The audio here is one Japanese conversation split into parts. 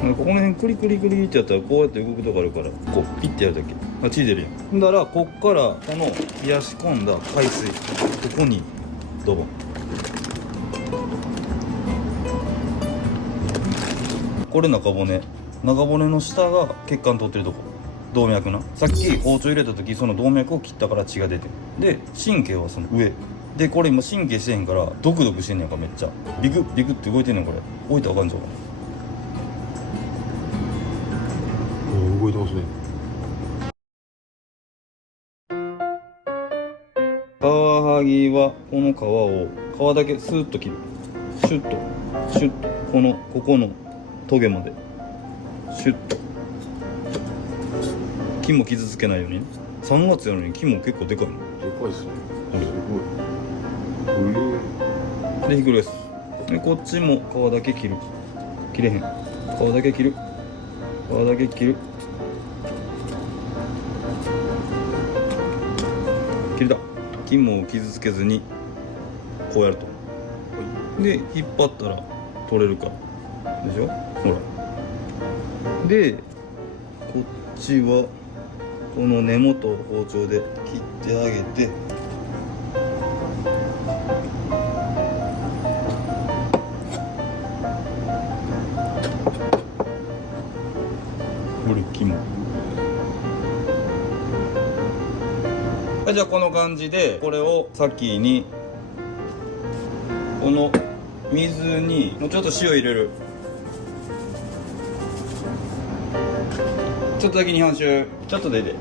ここの辺クリクリクリってやったらこうやって動くとこあるから、こうピッてやるだけ。あ、血出るやん。ほんだらこっからこの冷やし込んだ海水ここにドボン。これ中骨の下が血管通ってるとこ、動脈な。さっき包丁入れた時その動脈を切ったから血が出て、で神経はその上で、これ今神経してへんからドクドクしてんねやんか。めっちゃビクビクって動いてんねん。これ置いたらあかんじゃん。動いてますね。カワハギはこの皮だけスーッと切る。シュッとシュッと、ここのトゲまでシュッと。木も傷つけないようにね。3月やのに木も結構でかいの。でかいっすね。すごい。でひっくり返す。でこっちも皮だけ切る。切れへん。皮だけ切る。皮だけ切る。切れた。肝を傷つけずにこうやると。で引っ張ったら取れるからでしょ。ほら。でこっちはこの根元を包丁で切ってあげて、これ肝。じゃあこの感じで、これを先にこの水にもうちょっと塩入れる。ちょっとだけ日本酒ちょっとでいいで。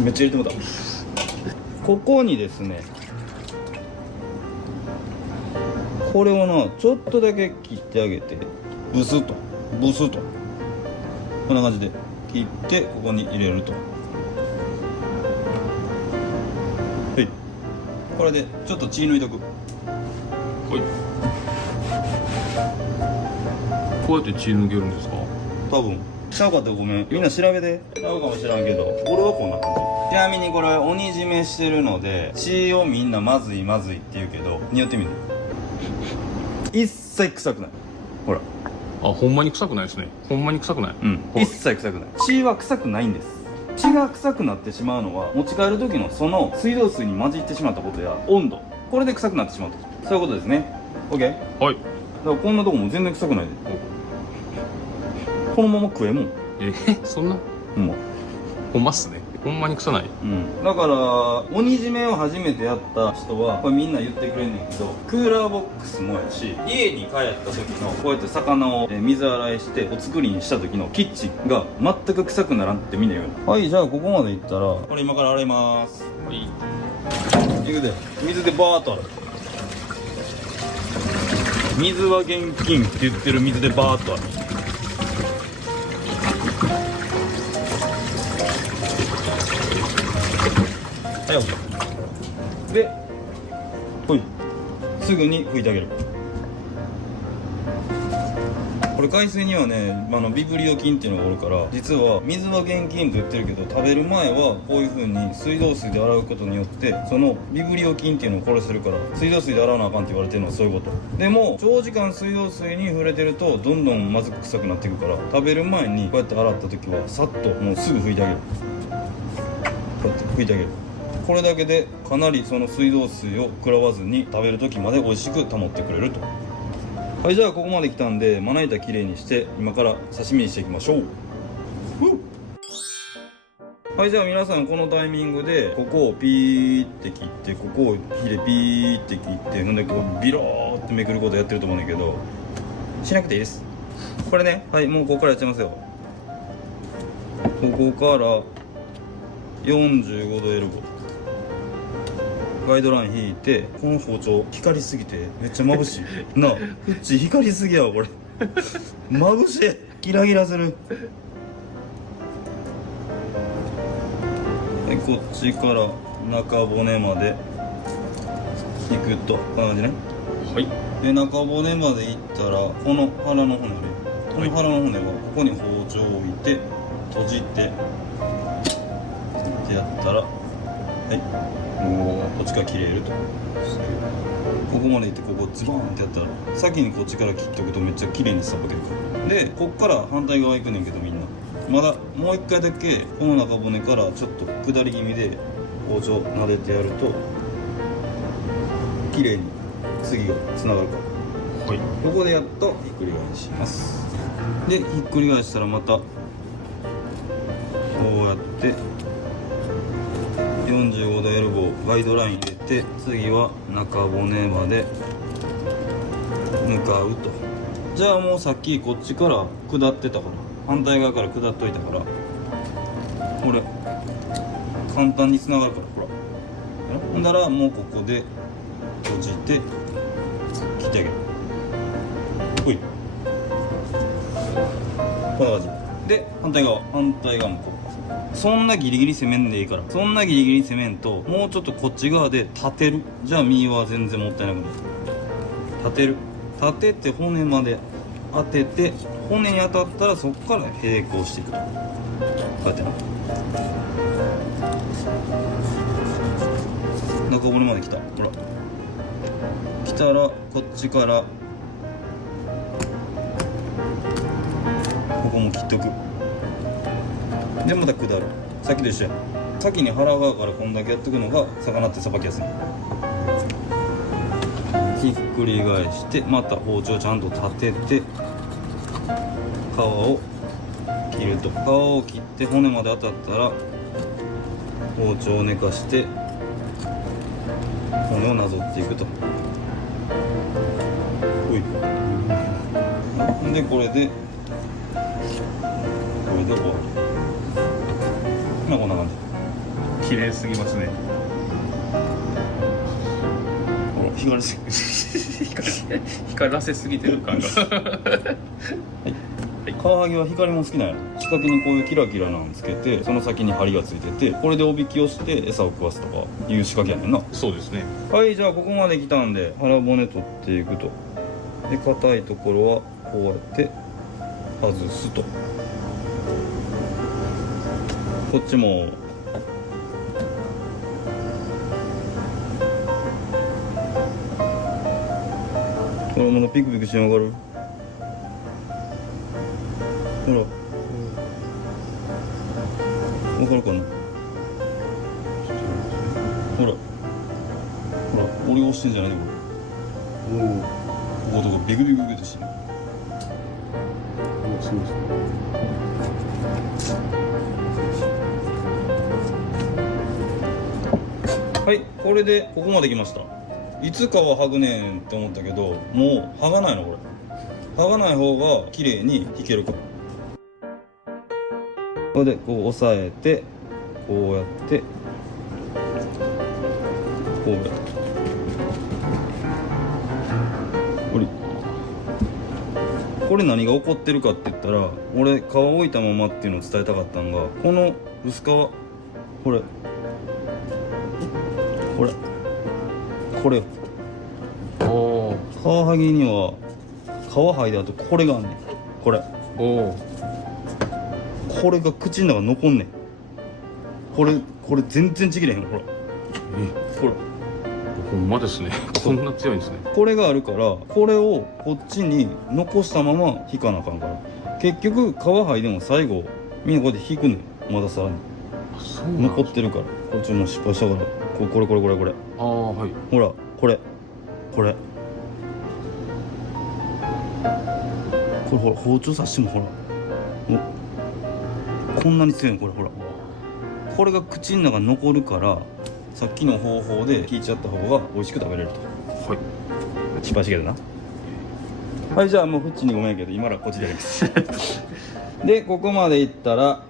めっちゃ入れてもらった。ここにですね、これをなちょっとだけ切ってあげて、ブスッとブスッとこんな感じで切ってここに入れると。はい、これでちょっと血抜いとく。はい。こうやって血抜けるんですか？多分ちゃうかったらごめん、みんな調べて。ちゃうかもしらんけど俺はこんな感じ。ちなみにこれ鬼締めしてるので、血をみんなまずいまずいって言うけど、匂ってみて。一切臭くない。ほら。あ、ほんまに臭くないですね。ほんまに臭くない。うん、一切臭くない。血は臭くないんです。血が臭くなってしまうのは持ち帰る時のその水道水に混じってしまったことや温度、これで臭くなってしまうと、そういうことですね。 OK。 だかはい。らこんなとこも全然臭くないで、このまま食えもん。そんなうんほんまっすね。ほんまに臭ない。うん、だから鬼締めを初めてやった人はこれみんな言ってくれんねんけど、クーラーボックスもやし、家に帰った時のこうやって魚を水洗いしてお作りにした時のキッチンが全く臭くならんってみんな言うの。はい、じゃあここまでいったらこれ今から洗います。はい。いくで、水でバーッと洗う。水は現金って言ってる水でバーッと洗う。はい、OK。で、ほい、すぐに拭いてあげる。これ海水にはね、ビブリオ菌っていうのがおるから、実は水は現金と言ってるけど、食べる前はこういう風に水道水で洗うことによってそのビブリオ菌っていうのを殺せるから、水道水で洗わなあかんって言われてるのはそういうこと。でも長時間水道水に触れてるとどんどんまずく臭くなっていくから、食べる前にこうやって洗った時はさっともうすぐ拭いてあげる。こうやって拭いてあげる。これだけでかなりその水道水を食らわずに食べる時まで美味しく保ってくれると。はい、じゃあここまで来たんでまな板きれいにして今から刺身にしていきましょう。はい、じゃあ皆さんこのタイミングでここをピーって切って、ここを火でピーって切って、ほんでこうビローってめくることやってると思うんだけど、しなくていいです。これね、はい、もうここからやっちゃいますよ。ここから45度 L5ガイドライン引いて、この包丁光りすぎてめっちゃ眩しいなあ、フッチ光りすぎやわこれ眩しい、ギラギラする。でこっちから中骨までいくとこんな感じね。はい。で中骨までいったらこの腹の骨ね、この腹の骨はここに包丁を置いて閉じてってやったら、はい、こっちから切れると。こここまでいってここズバーンってやったら先にこっちから切っておくとめっちゃ綺麗にさばけるからでこっから反対側行くねんけどみんなまだもう一回だけこの中骨からちょっと下り気味で包丁撫でてやると綺麗に次がつながるからはい。ここでやっとひっくり返しますでひっくり返したらまたこうやって45度エルボーガイドライン入れて次は中骨まで向かうとじゃあもうさっきこっちから下ってたから反対側から下っといたからこれ簡単につながるからほらほんだらもうここで閉じて切ってあげるほいこんな感じで反対側もこうそんなギリギリ攻めんでいいからそんなギリギリ攻めんともうちょっとこっち側で立てるじゃあ身は全然もったいなくなる立てて骨まで当てて骨に当たったらそこから並行していくとこうやってな中骨まで来たほら来たらこっちからここも切っとくでまた下るさっきと一緒や先に腹側からこんだけやっとくのが魚ってさばきやすいひっくり返してまた包丁ちゃんと立てて皮を切ると皮を切って骨まで当たったら包丁を寝かして骨をなぞっていくとほいでこれで終わりまあこんな感じ綺麗すぎますね。ほら光りすぎ光らせすぎてる感が。カワハギは光も好きなんや仕掛けにこういうキラキラなんつけてその先に針がついててこれでおびきをして餌を食わすとかいう仕掛けやねんなそうですね。はいじゃあここまで来たんで腹骨取っていくとで硬いところはこうやって外すとこっちもこれまだピクピクしながるほらわかるかなほら俺押してんじゃないでこおお。れこことかビクビクビクってしてるそうですね。はいこれでここまで来ましたいつかは剥ぐねんって思ったけどもう剥がないのこれ剥がない方が綺麗に引けるからこれでこう押さえてこうやってこうやってこれ何が起こってるかって言ったら俺皮置いたままっていうのを伝えたかったのがこの薄皮これおお。カワハギには皮剥いだ後これがあんねんこれおお。これが口の中残んねんこれ全然ちぎれへんほらほらほんまですね。こんな強いんですね。これがあるからこれをこっちに残したまま引かなあかんから結局皮剥いでも最後みんなこうやって引くねんまださらにあ、そうなんですね。残ってるからこっちも失敗したからこれああ、はい。ほらこれほら包丁刺してもほらこんなに強いのこれほらこれが口の中に残るからさっきの方法で引いちゃった方が美味しく食べれるとはい。失敗したけどなはいじゃあもうフッチにごめんけど今らこっちでやりますでここまでいったら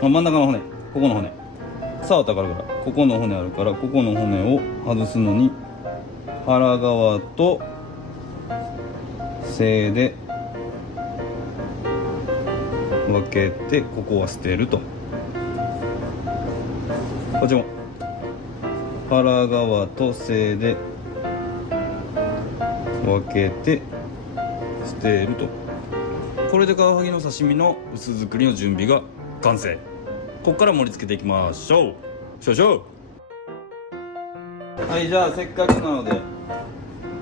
真ん中の骨ここの骨触ったからここの骨あるからここの骨を外すのに腹側と背で分けてここは捨てるとこっちも腹側と背で分けて捨てるとこれでカワハギの刺身の薄作りの準備が完成ここから盛り付けていきましょうははい、じゃあせっかくなので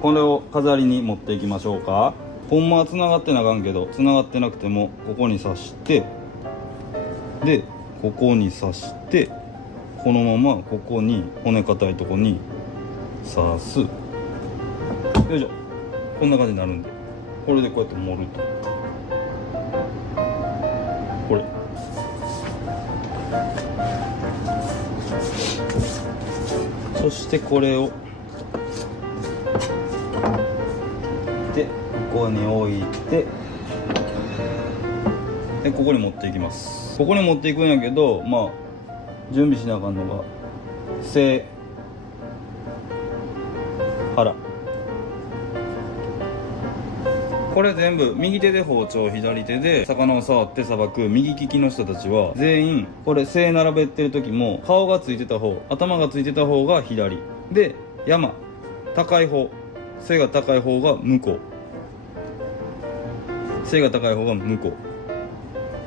これを飾りに持っていきましょうか。ほんまは繋がってなあかんけど、繋がってなくてもここに刺して、でここに刺して、このままここに骨硬いとこに刺す。よいしょ。こんな感じになるんで、これでこうやって盛ると、これそしてこれをでここに置いて、でここに持っていきます。ここに持っていくんやけど、まあ準備しなあかんのが背、腹、これ全部右手で包丁、左手で魚を触ってさばく右利きの人たちは全員これ背並べてる時も顔がついてた方、頭がついてた方が左で、山高い方、背が高い方が向こう、背が高い方が向こ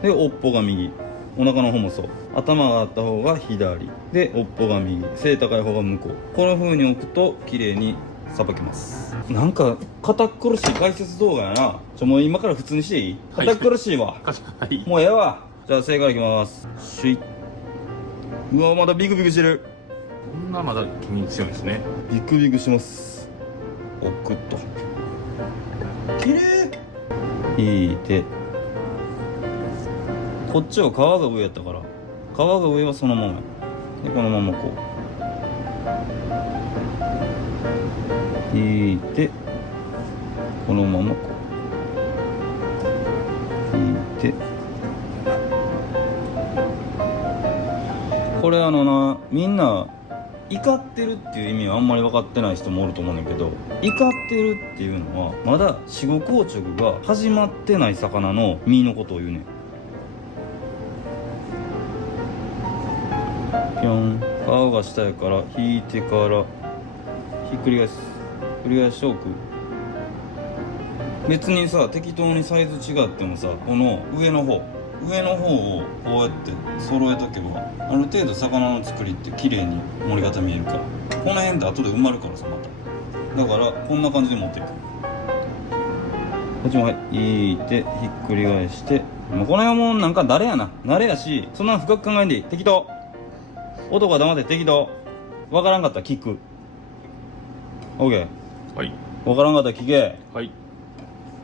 うで、尾っぽが右、お腹の方もそう、頭があった方が左で、尾っぽが右、背高い方が向こう。この風に置くと綺麗にさばけます。なんか堅苦しい解説動画やな。もう今から普通にしていい？堅苦しいわ。はい。もうええわ。じゃあ正解いきます。シュイ。うわ、まだビクビクしてる。こんなまだ気に強いですね。ビクビクします。おくっと綺麗。引いて、こっちは皮が上やったから、皮が上はそのままやで、このままこう引いて、このままこう引いて、これみんな怒ってるっていう意味はあんまり分かってない人もおると思うねんだけど、怒ってるっていうのはまだ死後硬直が始まってない魚の身のことを言うねん。ぴょん、皮が下やから引いてからひっくり返す。繰り返しておく。別にさ、適当にサイズ違ってもさ、この上の方をこうやって揃えとけば、ある程度魚の作りって綺麗に盛り方見えるから、この辺で後で埋まるからさ、まただからこんな感じで持っていく。こっちも引いてひっくり返して、もうこの辺はもうなんか慣れやし、そんな深く考えんでいい。適当、男は黙って適当。わからんかったら聞く。 OK。 はい。わからんかったら聞け。はい。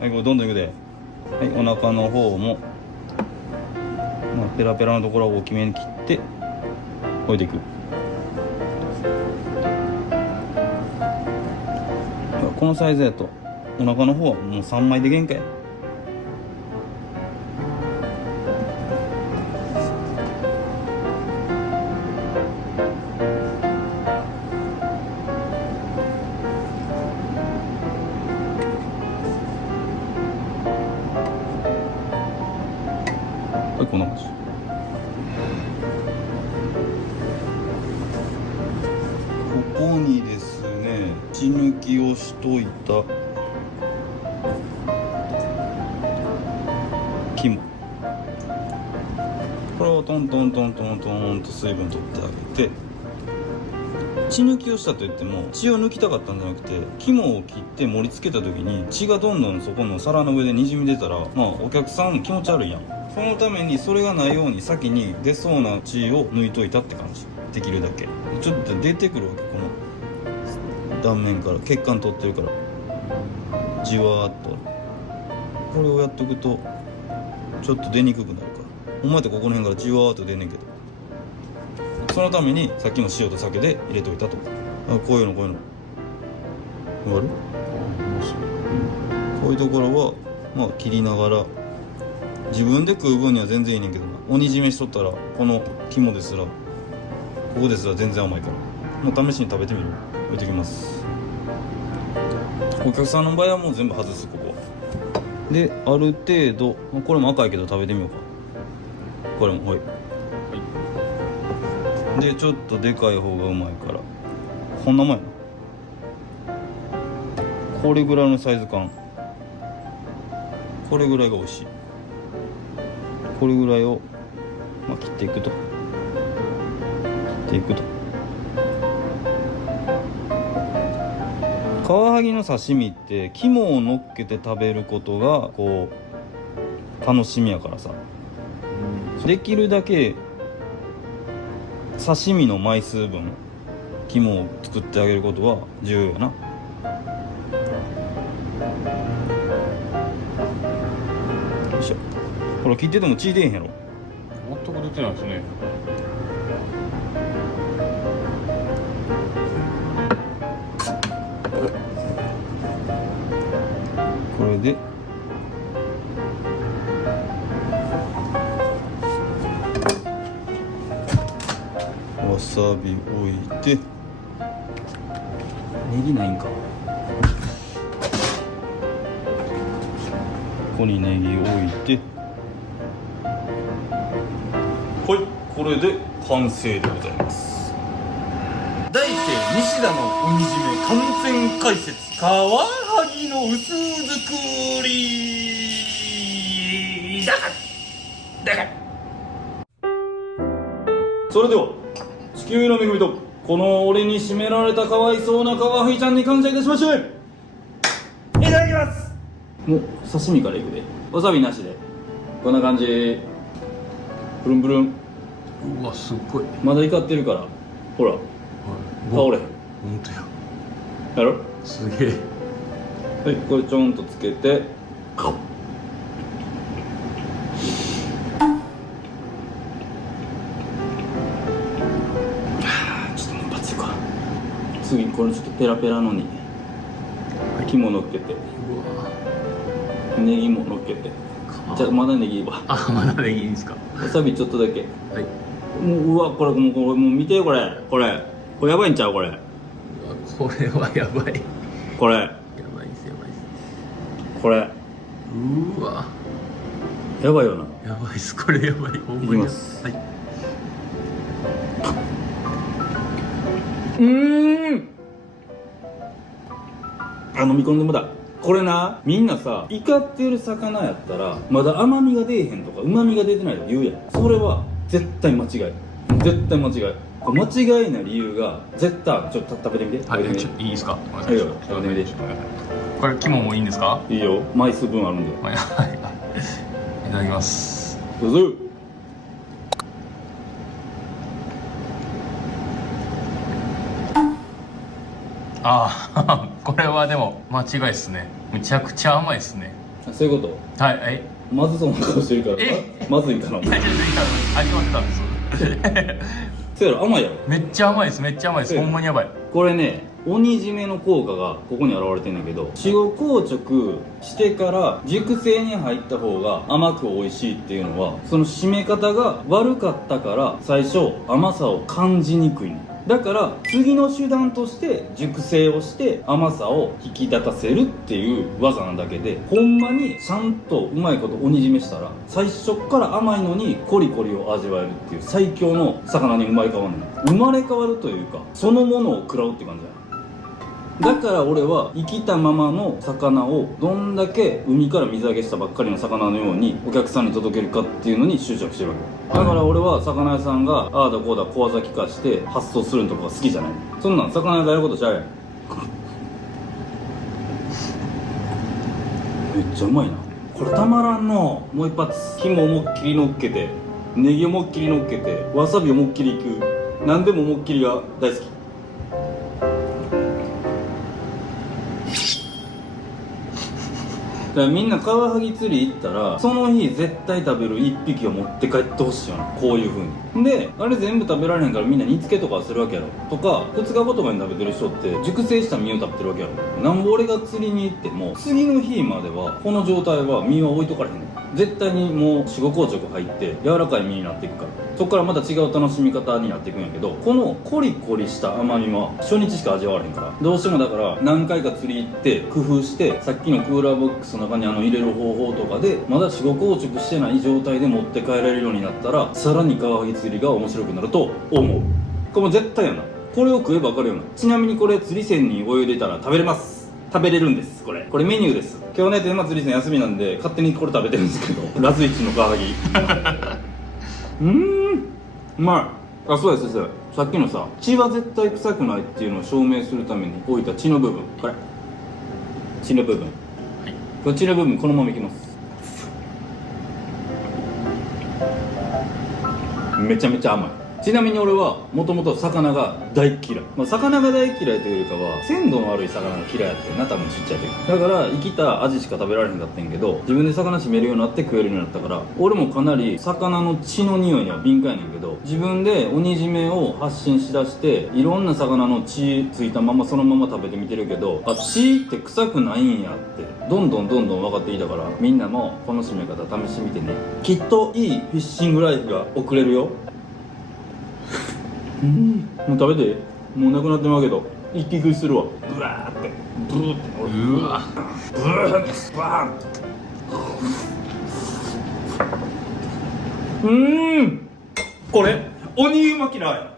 はい、これどんどんいくで。はい、お腹の方も、まあ、ペラペラのところを大きめに切って置いていく。このサイズやとお腹の方はもう3枚で限界。はい、こんな感じ。ここにですね、血抜きをしといた肝、これをトントントントントンと水分取ってあげて、血抜きをしたといっても血を抜きたかったんじゃなくて、肝を切って盛り付けた時に血がどんどんそこの皿の上でにじみ出たら、まあお客さん気持ち悪いやん。そのためにそれがないように先に出そうな血を抜いといたって感じ。できるだけちょっと出てくるわけ、この断面から血管取ってるからじわーっと。これをやっとくとちょっと出にくくなるから、お前ってここの辺からじわーっと出んねんけど、そのためにさっきの塩と酒で入れといたと。こういうのわかる？こういうところはまあ切りながら、自分で食う分には全然いいねんけどな、鬼締めしとったらこの肝ですら、ここですら全然甘いから、もう試しに食べてみる。置いてきます。お客さんの場合はもう全部外す。ここである程度、これも赤いけど食べてみようか。これもはい。でちょっとでかい方がうまいから、こんなもんやな。これぐらいのサイズ感、これぐらいが美味しい。これぐらいを、まあ、切っていくと。カワハギの刺身って肝を乗っけて食べることがこう楽しみやからさ、できるだけ刺身の枚数分肝を作ってあげることは重要やな。よいしょ。ほら切ってても血出えへんやろ。全く出てないですね。これでわさび置いて、ネギないんか。ここにネギ置いて、はい、これで完成でございます。題して西田の鬼締め完全解説、カワハギの薄作りだかそれでは地球の恵みとこの俺に締められたかわいそうなカワハギちゃんに感謝いたしまして、いただきます。もう刺身からいくで、わさびなしでこんな感じ。ブルンブルン。うわすっごい。まだ怒ってるからほら倒れへん。本当や。やろ。すげえ。はい、これちょんとつけて、ちょっともうバツいか。次これちょっとペラペラのに肝乗っけて、うわネギも乗っけて、じゃあまだネギいいわ。あ、まだでいいんですか。わさびちょっとだけ。はい。もううわ、これもう見て、これやばいんちゃう。これうわこれはやばい。これやばいですやばいです。これうわやばいよな。やばいっす。これやばい。ほんまにいきます。はい。飲み込んでもだ。これな、みんなさ、怒ってる魚やったらまだ甘みが出えへんとか旨みが出てないとか言うやん。それは絶対間違い、絶対間違い。間違いな理由が絶対。ちょっと食べてみて。はい、食べてみて。いいですか。いいよ、食べてみて。これ肝もいいんですか。いいよ、枚数分あるんで。はいはい。いただきます。どうぞ。ああこれはでも間違いですね。むちゃくちゃ甘いですね。そういうこはい。と。まずそうな顔してるからまずいかな。いやいやいや味わってたんですそうやろ、甘いやろ。めっちゃ甘いです。めっちゃ甘いです。ほんまにやばい。これね、鬼締めの効果がここに現れてんだけど、死後硬直してから熟成に入った方が甘く美味しいっていうのは、その締め方が悪かったから最初甘さを感じにくいね。だから次の手段として熟成をして甘さを引き立たせるっていう技なだけで、ほんまにちゃんとうまいこと鬼締めしたら最初から甘いのにコリコリを味わえるっていう最強の魚に生まれ変わるの。生まれ変わるというか、そのものを食らうって感じだよ。だから俺は生きたままの魚をどんだけ海から水揚げしたばっかりの魚のようにお客さんに届けるかっていうのに執着してるわけだから俺は魚屋さんがああだこうだ小技利かして発送するのとかが好きじゃない。そんなん魚屋がやることちゃうやん。めっちゃうまいなこれ。たまらんの。もう一発。肝思いっきり乗っけて、ネギ思いっきり乗っけて、わさび思いっきりいく。何でも思いっきりが大好き。だからみんなカワハギ釣り行ったらその日絶対食べる1匹を持って帰ってほしいよな。こういう風に。であれ全部食べられへんからみんな煮付けとかするわけやろ。とか2日後とかに食べてる人って熟成した身を食べてるわけやろ。なんぼ俺が釣りに行っても次の日まではこの状態は身は置いとかれへんねん。絶対にもう死後硬直入って柔らかい身になっていくから、そこからまた違う楽しみ方になっていくんやけど、このコリコリした甘みは初日しか味わわれへんから、どうしてもだから何回か釣り行って工夫してさっきのクーラーボックスの中に入れる方法とかでまだ死後硬直してない状態で持って帰られるようになったら、さらにカワハギ釣りが面白くなると思う。これも絶対やな。これを食えば分かるような。ちなみにこれ釣り線にお湯入れたら食べれます。食べれるんです。これメニューです。今日ね天満釣り線休みなんで勝手にこれ食べてるんですけどラズイチのカワハギうまい。あ、そうです。さっきのさ血は絶対臭くないっていうのを証明するために置いた血の部分、これ血の部分、こっちの部分このままいきます。めちゃめちゃ甘い。ちなみに俺はもともと魚が大嫌い、魚が大嫌いというよりかは鮮度の悪い魚が嫌いやってんな、多分ちっちゃい時だから。生きた味しか食べられへんかったんやけど、自分で魚締めるようになって食えるようになったから、俺もかなり魚の血の匂いには敏感やねんけど、自分で鬼締めを発信しだして、いろんな魚の血ついたままそのまま食べてみてるけど、あ、血って臭くないんやってどんどん分かっていたから、みんなもこの締め方試してみてね。きっといいフィッシングライフが送れるよ。もう食べて。もうなくなってまうけど一気食いするわ。ブワーってブーってうわブーってバーン。これ鬼うま嫌い。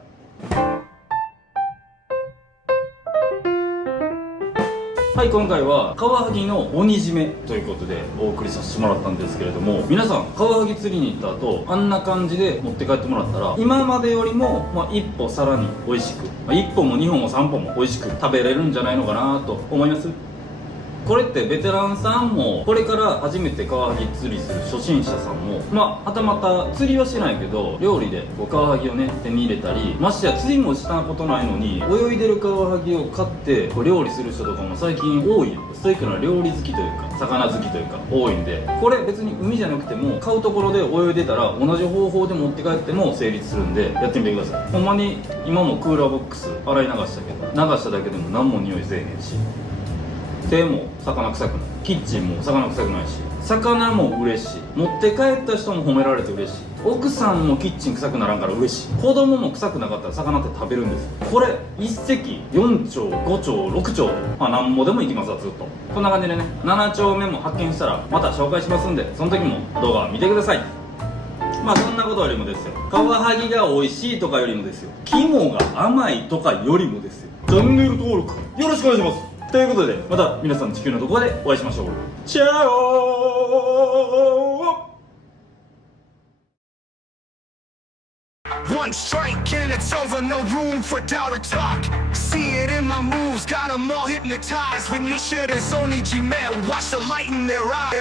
はい、今回はカワハギの鬼締めということでお送りさせてもらったんですけれども、皆さんカワハギ釣りに行った後あんな感じで持って帰ってもらったら、今までよりも、一歩さらに美味しく、1本も2本も3本も美味しく食べれるんじゃないのかなと思います。これってベテランさんも、これから初めてカワハギ釣りする初心者さんも、はたまた釣りはしないけど料理でカワハギをね手に入れたり、ましてや釣りもしたことないのに泳いでるカワハギを買って料理する人とかも最近多い。ストイックな料理好きというか魚好きというか多いんで、これ別に海じゃなくても買うところで泳いでたら同じ方法で持って帰っても成立するんで、やってみてください。ほんまに今もクーラーボックス洗い流したけど、流しただけでも何も匂いせえへんし、手も魚臭くない、キッチンも魚臭くないし、魚も嬉しい、持って帰った人も褒められて嬉しい、奥さんもキッチン臭くならんから嬉しい、子供も臭くなかったら魚って食べるんです。これ一石4鳥5鳥6鳥と、なんぼでもいきますわ。ずっとこんな感じでね、7丁目も発見したらまた紹介しますんで、その時も動画見てください。そんなことよりもですよ、カワハギが美味しいとかよりもですよ、肝が甘いとかよりもですよ、チャンネル登録よろしくお願いします。ということで、また皆さん地球のどこかでお会いしましょう。チャオ。 One strike and it's over, no room for doubt or talk. See it in my moves, got them all hypnotized. When you should, it's only G-Man, watch the light in their eye.